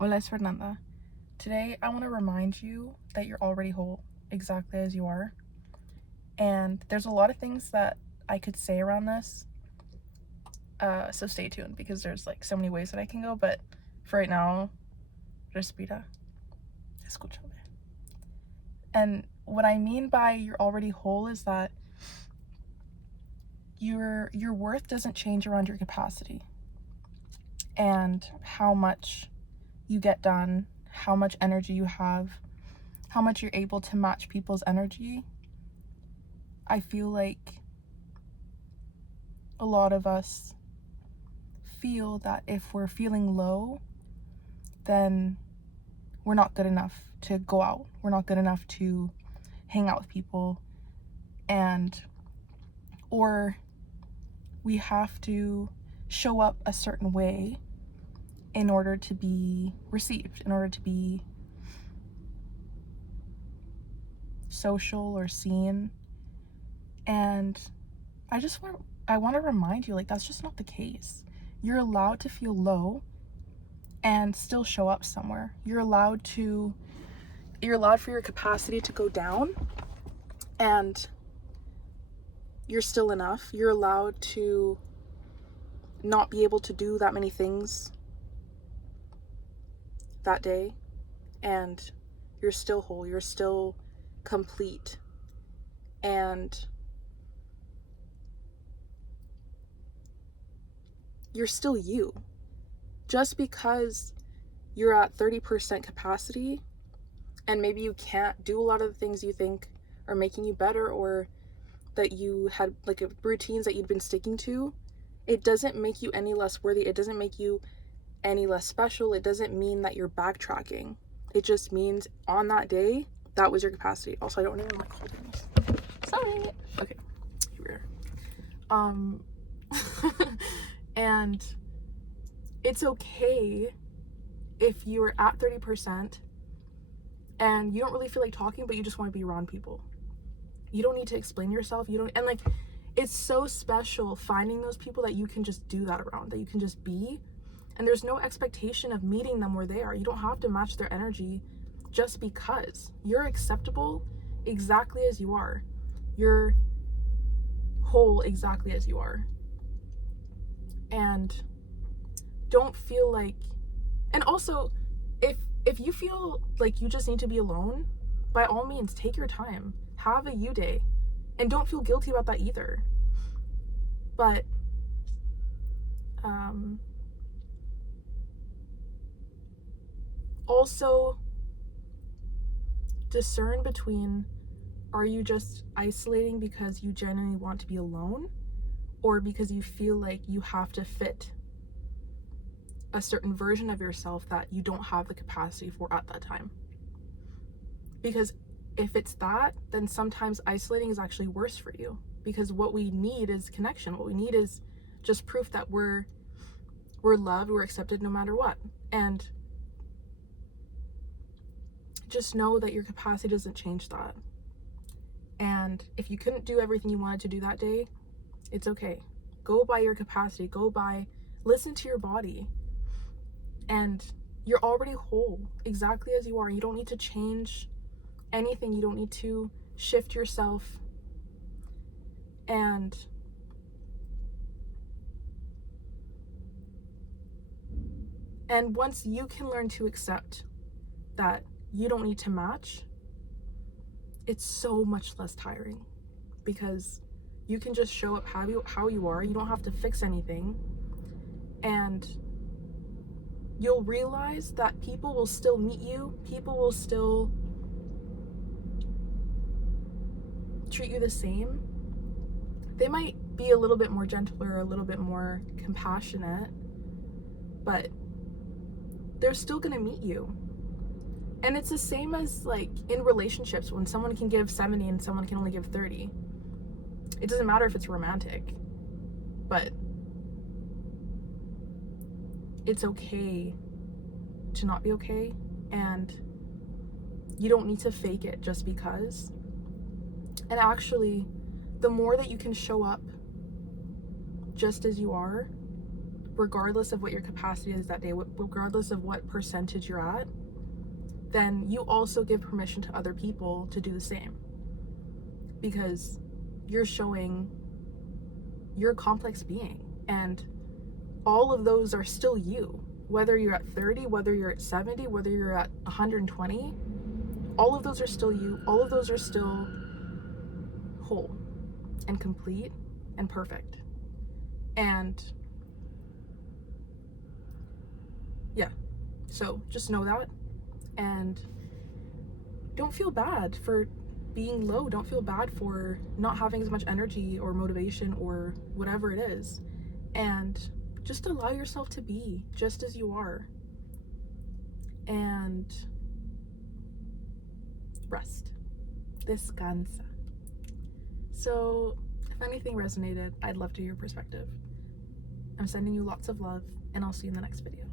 Hola, es Fernanda. Today, I want to remind you that you're already whole, exactly as you are. And there's a lot of things that I could say around this. So stay tuned because there's like so many ways that I can go. But for right now, respira, escúchame. And what I mean by you're already whole is that your worth doesn't change around your capacity and how much you get done, how much energy you have, how much you're able to match people's energy. I feel like a lot of us feel that if we're feeling low, then we're not good enough to go out. We're not good enough to hang out with people, or we have to show up a certain way in order to be received, in order to be social or seen. And I want to remind you, like, that's just not the case. You're allowed to feel low and still show up somewhere. You're allowed for your capacity to go down, and you're still enough. You're allowed to not be able to do that many things that day, and you're still whole. You're still complete. And you're still you. Just because you're at 30% capacity and maybe you can't do a lot of the things you think are making you better, or that you had like routines that you'd been sticking to, it doesn't make you any less worthy. It doesn't make you any less special. It doesn't mean that you're backtracking. It just means on that day, that was your capacity. Also, I don't know where my holding is. Sorry. Okay, here we are. And it's okay if you're at 30% and you don't really feel like talking, but you just want to be around people. You don't need to explain yourself. And like, it's so special finding those people that you can just do that around, that you can just be. And there's no expectation of meeting them where they are. You don't have to match their energy just because. You're acceptable exactly as you are. You're whole exactly as you are. And don't feel like, and also, if you feel like you just need to be alone, by all means, take your time. Have a you day. And don't feel guilty about that either. But also discern between, are you just isolating because you genuinely want to be alone, or because you feel like you have to fit a certain version of yourself that you don't have the capacity for at that time? Because if it's that, then sometimes isolating is actually worse for you, because what we need is connection. What we need is just proof that we're loved, we're accepted no matter what. And just know that your capacity doesn't change that. And if you couldn't do everything you wanted to do that day, it's okay. Go by your capacity. Listen to your body. And you're already whole, exactly as you are. You don't need to change anything. You don't need to shift yourself. And once you can learn to accept that you don't need to match, it's so much less tiring, because you can just show up how you are. You don't have to fix anything. And you'll realize that people will still meet you. People will still treat you the same. They might be a little bit more gentle or a little bit more compassionate, but they're still gonna meet you. And it's the same as like in relationships, when someone can give 70 and someone can only give 30. It doesn't matter if it's romantic, but it's okay to not be okay, and you don't need to fake it just because. And actually, the more that you can show up just as you are regardless of what your capacity is that day, regardless of what percentage you're at, then you also give permission to other people to do the same. Because you're showing you're a complex being, and all of those are still you. Whether you're at 30, whether you're at 70, whether you're at 120, all of those are still you. All of those are still whole and complete and perfect. And yeah, so just know that, and don't feel bad for being low. Don't feel bad for not having as much energy or motivation or whatever it is. And just allow yourself to be just as you are. And rest. Descansa. So, if anything resonated, I'd love to hear your perspective. I'm sending you lots of love, and I'll see you in the next video.